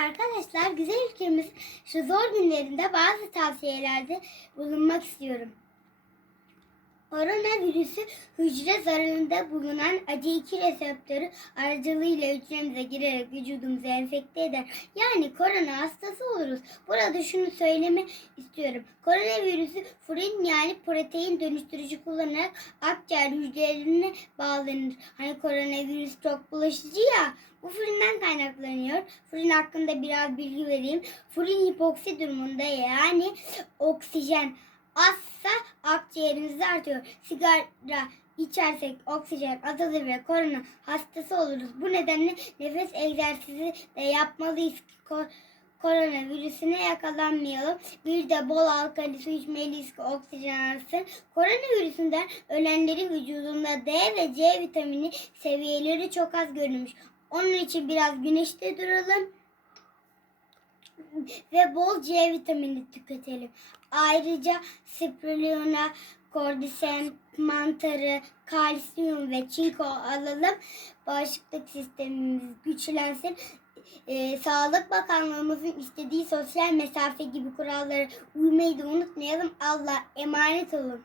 Arkadaşlar güzel ülkemiz şu zor günlerinde bazı tavsiyelerde bulunmak istiyorum. Koronavirüsü hücre zarında bulunan ACE2 reseptörü aracılığıyla hücremize girerek vücudumuzu enfekte eder. Yani korona hastası oluruz. Burada şunu söylemek istiyorum. Koronavirüsü furin yani protein dönüştürücü kullanarak akciğer hücrelerine bağlanır. Hani koronavirüs çok bulaşıcı ya. Bu furinden kaynaklanıyor. Furin hakkında biraz bilgi vereyim. Furin hipoksi durumunda yani oksijen azsa akciğerimizde artıyor. Sigara içersek oksijen azalır ve korona hastası oluruz. Bu nedenle nefes egzersizi de yapmalıyız ko- koronavirüsüne yakalanmayalım. Bir de bol alkali su içmeliyiz ki oksijen artsın. Koronavirüsünden ölenlerin vücudunda D ve C vitamini seviyeleri çok az görülmüş. Onun için biraz güneşte duralım ve bol C vitamini tüketelim. Ayrıca spirulina, kordisen, mantarı, kalsiyum ve çinko alalım. Bağışıklık sistemimiz güçlensin. Ee, Sağlık Bakanlığımızın istediği sosyal mesafe gibi kurallara uymayı da unutmayalım. Allah emanet olun.